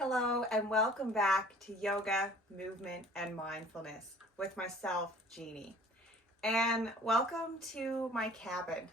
Hello and welcome back to Yoga, Movement, and Mindfulness with myself, Jeannie. And welcome to my cabin.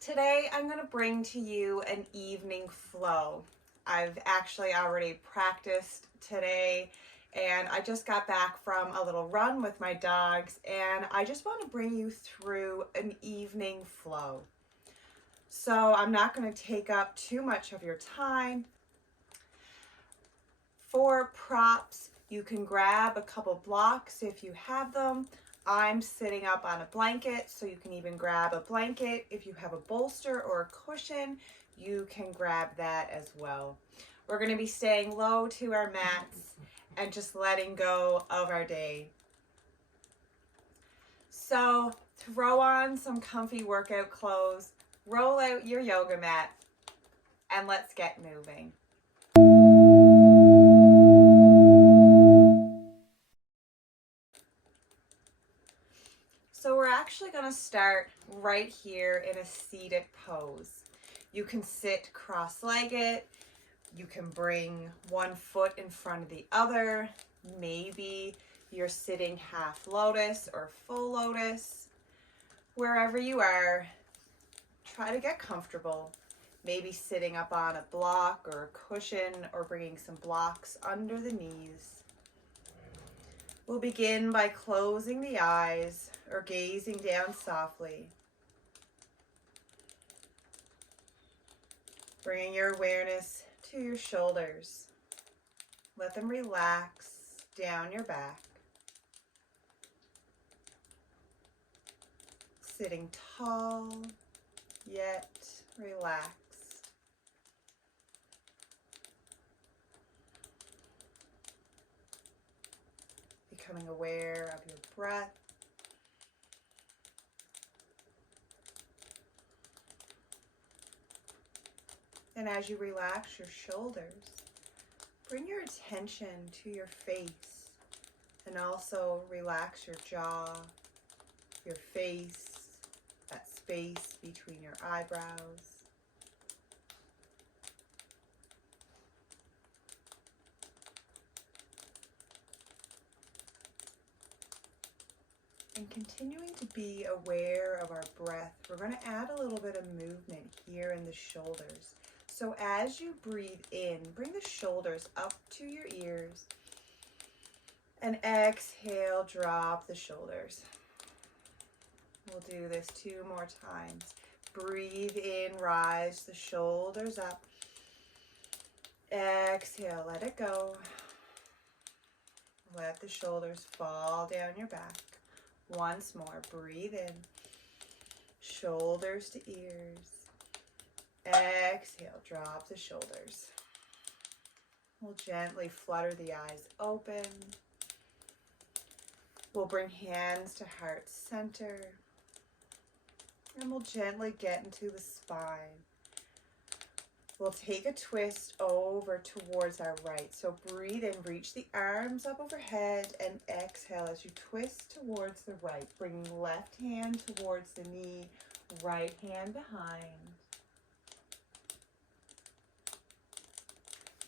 Today I'm going to bring to you an evening flow. I've actually already practiced today and I just got back from a little run with my dogs and I just want to bring you through an evening flow. So I'm not going to take up too much of your time. For props, you can grab a couple blocks if you have them. I'm sitting up on a blanket, so you can even grab a blanket. If you have a bolster or a cushion, you can grab that as well. We're going to be staying low to our mats and just letting go of our day. So throw on some comfy workout clothes, roll out your yoga mat, and let's get moving. So we're actually going to start right here in a seated pose. You can sit cross-legged. You can bring one foot in front of the other. Maybe you're sitting half lotus or full lotus. Wherever you are, try to get comfortable. Maybe sitting up on a block or a cushion or bringing some blocks under the knees. We'll begin by closing the eyes or gazing down softly. Bringing your awareness to your shoulders. Let them relax down your back. Sitting tall, yet relaxed. Becoming aware of your breath. And as you relax your shoulders, bring your attention to your face and also relax your jaw, your face, that space between your eyebrows. And continuing to be aware of our breath, we're going to add a little bit of movement here in the shoulders. So as you breathe in, bring the shoulders up to your ears. And exhale, drop the shoulders. We'll do this 2 more times. Breathe in, rise the shoulders up. Exhale, let it go. Let the shoulders fall down your back. Once more, breathe in, shoulders to ears. Exhale, drop the shoulders. We'll gently flutter the eyes open. We'll bring hands to heart center. And we'll gently get into the spine. We'll take a twist over towards our right. So breathe in, reach the arms up overhead, and exhale as you twist towards the right. Bringing left hand towards the knee, right hand behind.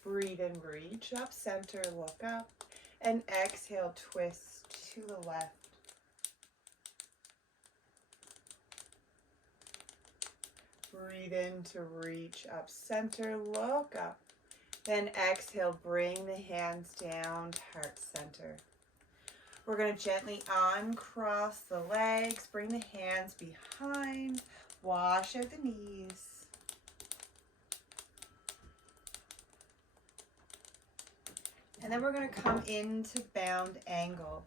Breathe in, reach up center, look up, and exhale, twist to the left. Breathe in to reach up center, look up. Then exhale, bring the hands down to heart center. We're going to gently uncross the legs, bring the hands behind, wash out the knees. And then we're going to come into bound angle,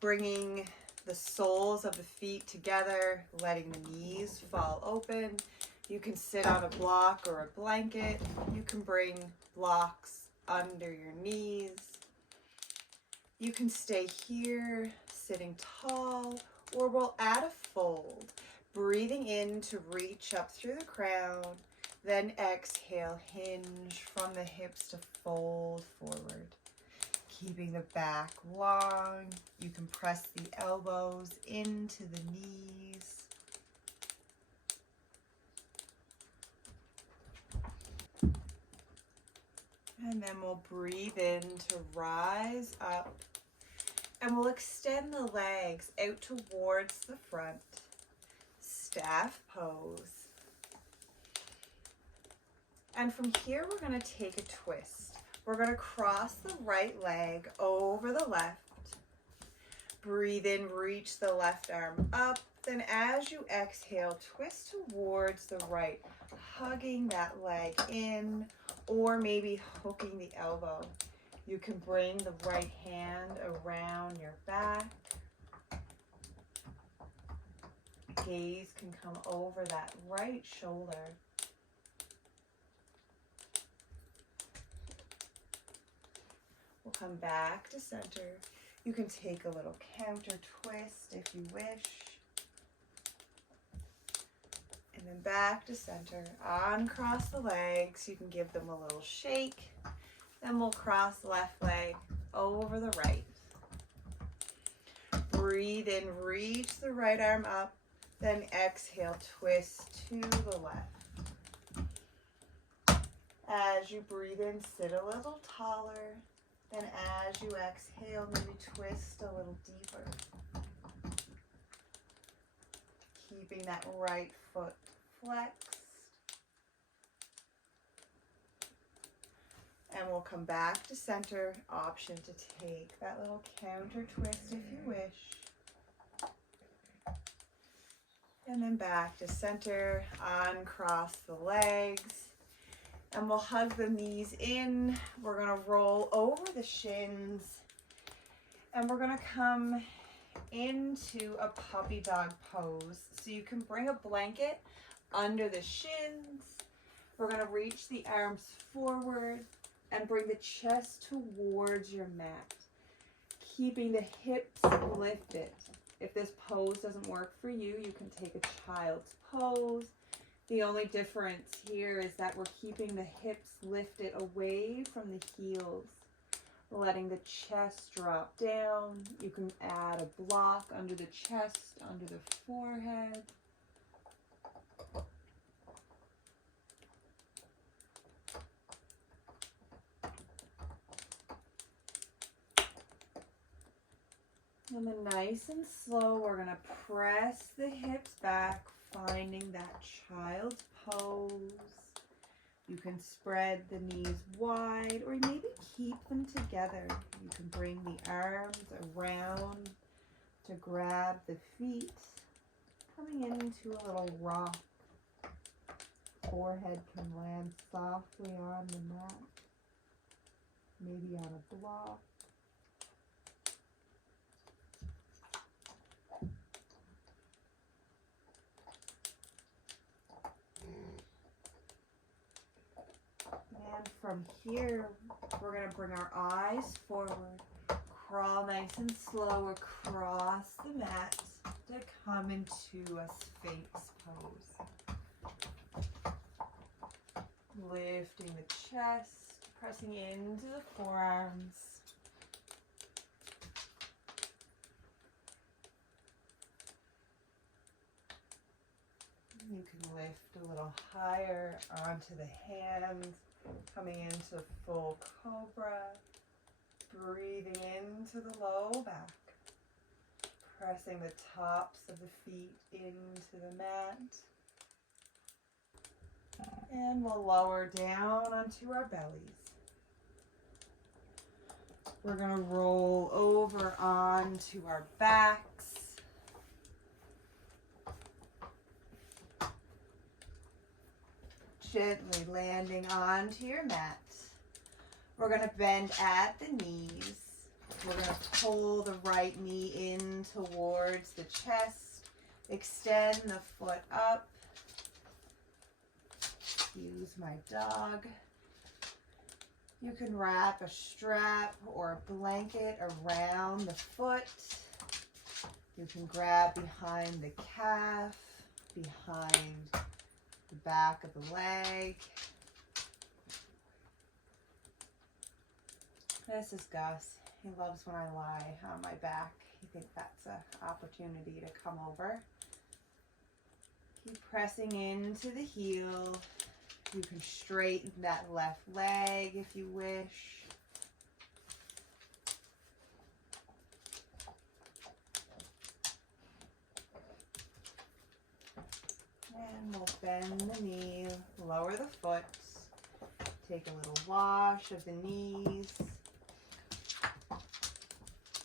bringing the soles of the feet together, letting the knees fall open. You can sit on a block or a blanket. You can bring blocks under your knees. You can stay here, sitting tall, or we'll add a fold. Breathing in to reach up through the crown, then exhale, hinge from the hips to fold forward. Keeping the back long, you can press the elbows into the knees. And then we'll breathe in to rise up. And we'll extend the legs out towards the front. Staff pose. And from here, we're going to take a twist. We're going to cross the right leg over the left. Breathe in, reach the left arm up. Then as you exhale, twist towards the right, hugging that leg in, or maybe hooking the elbow. You can bring the right hand around your back. Gaze can come over that right shoulder. We'll come back to center. You can take a little counter twist if you wish. And then back to center. Uncross the legs. You can give them a little shake. Then we'll cross the left leg over the right. Breathe in, reach the right arm up. Then exhale, twist to the left. As you breathe in, sit a little taller. Then as you exhale, maybe twist a little deeper. Keeping that right foot flexed. And we'll come back to center. Option to take that little counter twist if you wish. And then back to center. Uncross the legs. And we'll hug the knees in. We're going to roll over the shins. And we're going to come into a puppy dog pose. So you can bring a blanket under the shins. We're going to reach the arms forward and bring the chest towards your mat. Keeping the hips lifted. If this pose doesn't work for you, you can take a child's pose. The only difference here is that we're keeping the hips lifted away from the heels, letting the chest drop down. You can add a block under the chest, under the forehead. And then nice and slow, we're going to press the hips back, finding that child's pose. You can spread the knees wide or maybe keep them together. You can bring the arms around to grab the feet, coming into a little rock. Forehead can land softly on the mat, maybe on a block. And from here, we're going to bring our eyes forward, crawl nice and slow across the mat to come into a Sphinx pose. Lifting the chest, pressing into the forearms. You can lift a little higher onto the hands, coming into full cobra, breathing into the low back, pressing the tops of the feet into the mat, and we'll lower down onto our bellies. We're going to roll over onto our backs. Gently landing onto your mat. We're going to bend at the knees. We're going to pull the right knee in towards the chest. Extend the foot up. Excuse my dog. You can wrap a strap or a blanket around the foot. You can grab behind the calf, behind the back of the leg. This is Gus. He loves when I lie on my back. He thinks that's an opportunity to come over. Keep pressing into the heel. You can straighten that left leg if you wish. And we'll bend the knee, lower the foot, take a little wash of the knees.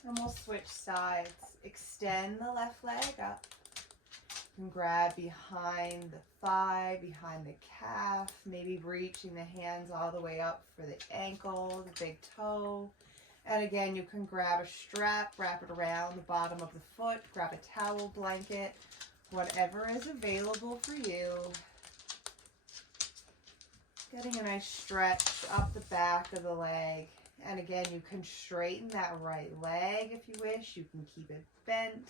And we'll switch sides. Extend the left leg up. And grab behind the thigh, behind the calf, maybe reaching the hands all the way up for the ankle, the big toe. And again, you can grab a strap, wrap it around the bottom of the foot, grab a towel, blanket, whatever is available for you. Getting a nice stretch up the back of the leg. And again, you can straighten that right leg if you wish. You can keep it bent.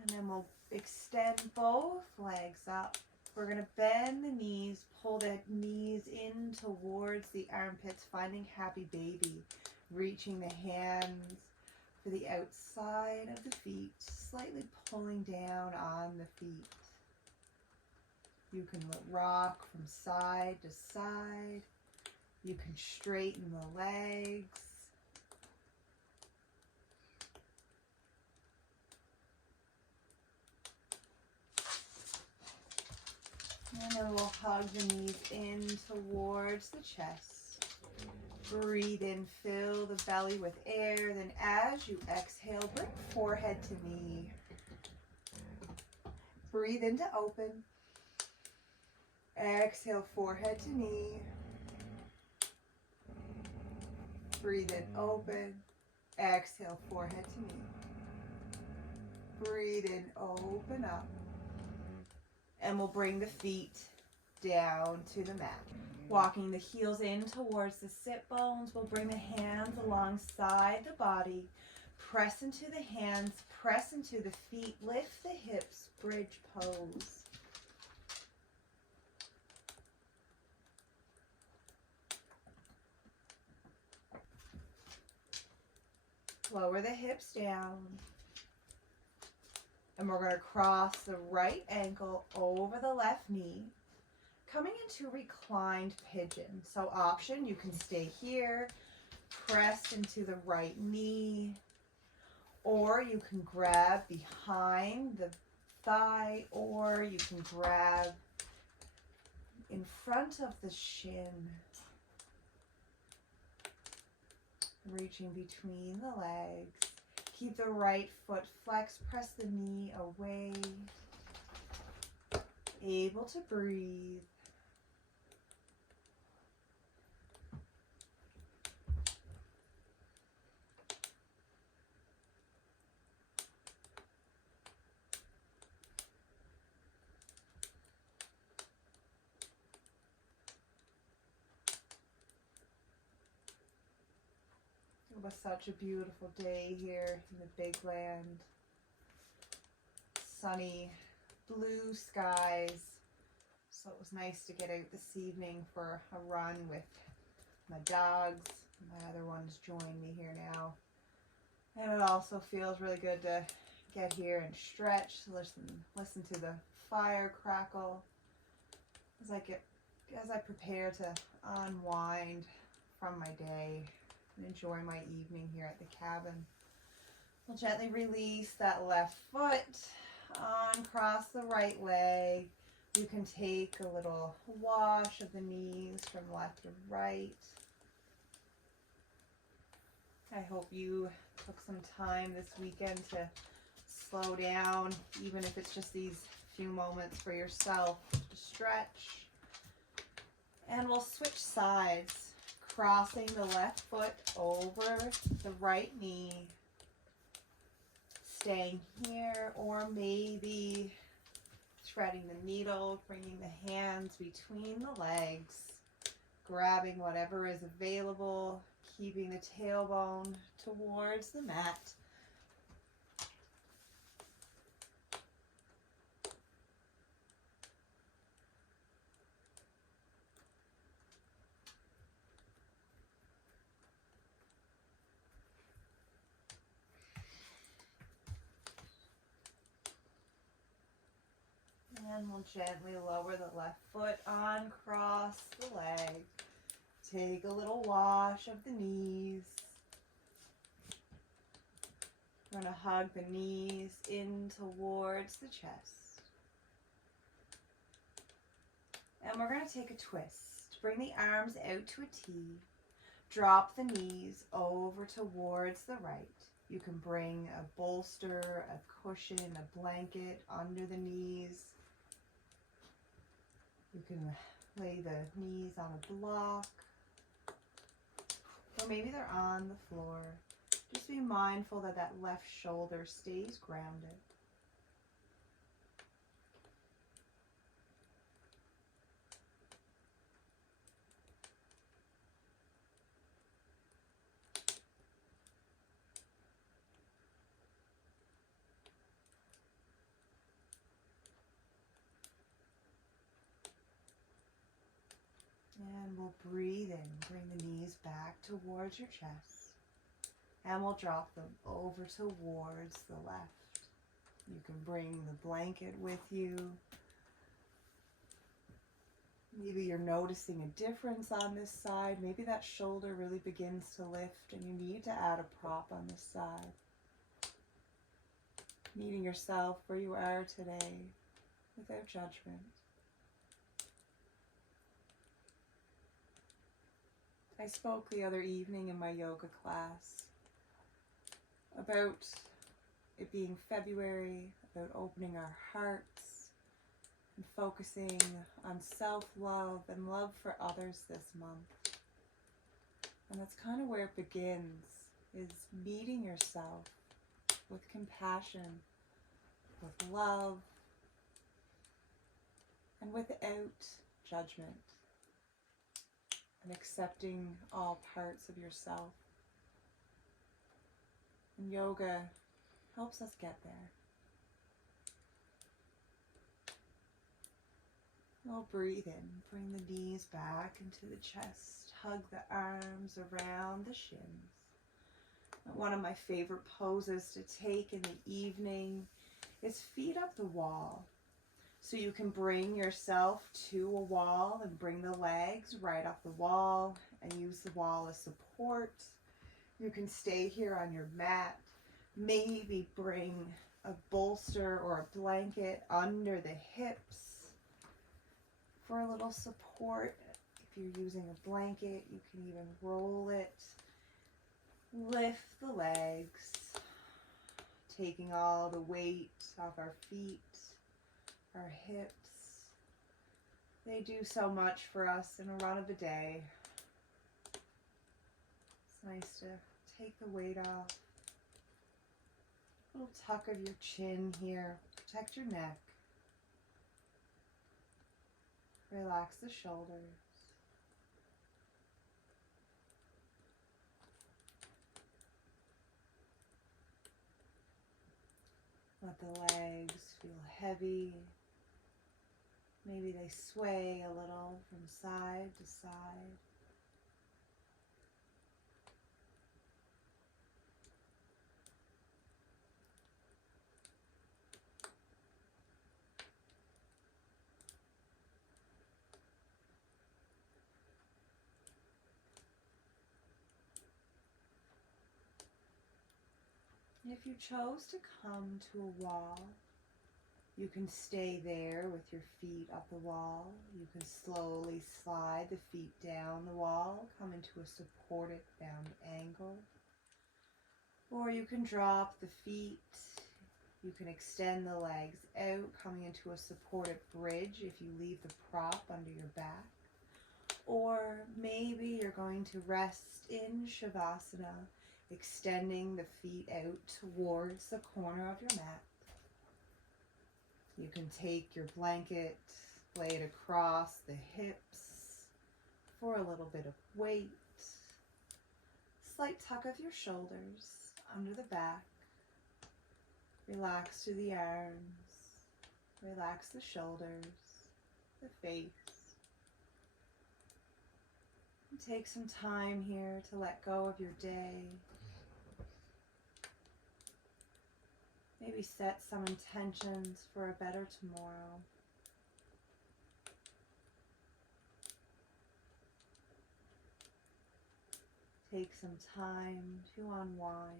And then we'll extend both legs up. We're going to bend the knees, pull the knees in towards the armpits, finding happy baby. Reaching the hands for the outside of the feet, slightly pulling down on the feet. You can rock from side to side. You can straighten the legs. And then we'll hug the knees in towards the chest. Breathe in, fill the belly with air. Then as you exhale, bring forehead to knee. Breathe in to open. Exhale, forehead to knee. Breathe in, open. Exhale, forehead to knee. Breathe in, open up. And we'll bring the feet down to the mat. Walking the heels in towards the sit bones. We'll bring the hands alongside the body. Press into the hands, press into the feet. Lift the hips, bridge pose. Lower the hips down. And we're going to cross the right ankle over the left knee, coming into reclined pigeon. So option, you can stay here, press into the right knee, or you can grab behind the thigh, or you can grab in front of the shin, reaching between the legs. Keep the right foot flexed, press the knee away. Able to breathe. It was such a beautiful day here in the big land. Sunny, blue skies. So it was nice to get out this evening for a run with my dogs. My other ones join me here now. And it also feels really good to get here and stretch, listen to the fire crackle as I prepare to unwind from my day and enjoy my evening here at the cabin. We'll gently release that left foot, uncross the right leg. You can take a little wash of the knees from left to right. I hope you took some time this weekend to slow down, even if it's just these few moments for yourself to stretch. And we'll switch sides. Crossing the left foot over the right knee, staying here, or maybe threading the needle, bringing the hands between the legs, grabbing whatever is available, keeping the tailbone towards the mat. And we'll gently lower the left foot on, cross the leg. Take a little wash of the knees. We're going to hug the knees in towards the chest. And we're going to take a twist. Bring the arms out to a T. Drop the knees over towards the right. You can bring a bolster, a cushion, a blanket under the knees. You can lay the knees on a block. Or maybe they're on the floor. Just be mindful that that left shoulder stays grounded. And we'll breathe in, bring the knees back towards your chest. And we'll drop them over towards the left. You can bring the blanket with you. Maybe you're noticing a difference on this side. Maybe that shoulder really begins to lift and you need to add a prop on this side. Meeting yourself where you are today without judgment. I spoke the other evening in my yoga class about it being February, about opening our hearts and focusing on self-love and love for others this month. And that's kind of where it begins, is meeting yourself with compassion, with love, and without judgment. And accepting all parts of yourself. And yoga helps us get there. We'll breathe in, bring the knees back into the chest, hug the arms around the shins. One of my favorite poses to take in the evening is feet up the wall. So you can bring yourself to a wall and bring the legs right off the wall and use the wall as support. You can stay here on your mat. Maybe bring a bolster or a blanket under the hips for a little support. If you're using a blanket, you can even roll it. Lift the legs, taking all the weight off our feet. Our hips, they do so much for us in a run of a day. It's nice to take the weight off. A little tuck of your chin here, protect your neck. Relax the shoulders. Let the legs feel heavy. Maybe they sway a little from side to side. If you chose to come to a wall, you can stay there with your feet up the wall. You can slowly slide the feet down the wall, come into a supported bound angle. Or you can drop the feet. You can extend the legs out, coming into a supported bridge if you leave the prop under your back. Or maybe you're going to rest in Shavasana, extending the feet out towards the corner of your mat. You can take your blanket, lay it across the hips for a little bit of weight. Slight tuck of your shoulders under the back. Relax through the arms. Relax the shoulders, the face. And take some time here to let go of your day. Maybe set some intentions for a better tomorrow. Take some time to unwind.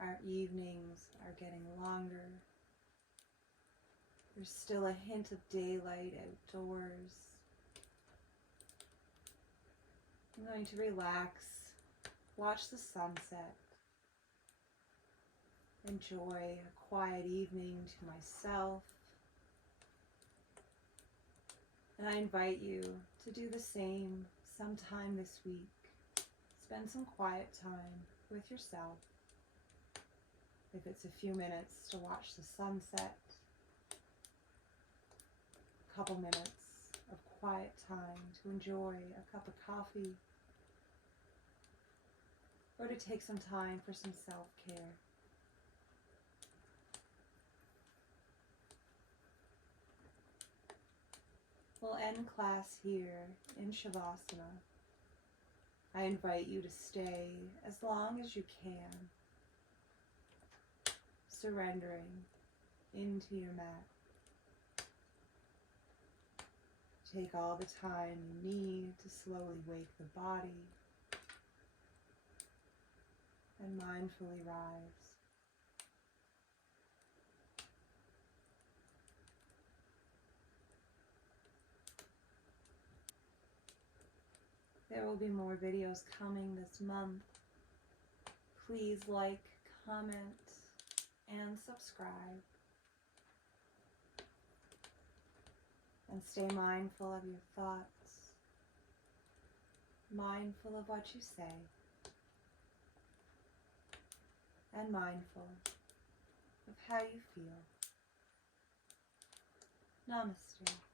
Our evenings are getting longer. There's still a hint of daylight outdoors. I'm going to relax, watch the sunset, enjoy a quiet evening to myself. And I invite you to do the same sometime this week. Spend some quiet time with yourself. If it's a few minutes to watch the sunset, a couple minutes of quiet time to enjoy a cup of coffee, or to take some time for some self-care. We'll end class here in Shavasana. I invite you to stay as long as you can, surrendering into your mat. Take all the time you need to slowly wake the body and mindfully rise. There will be more videos coming this month. Please like, comment, and subscribe. And stay mindful of your thoughts, mindful of what you say, and mindful of how you feel. Namaste.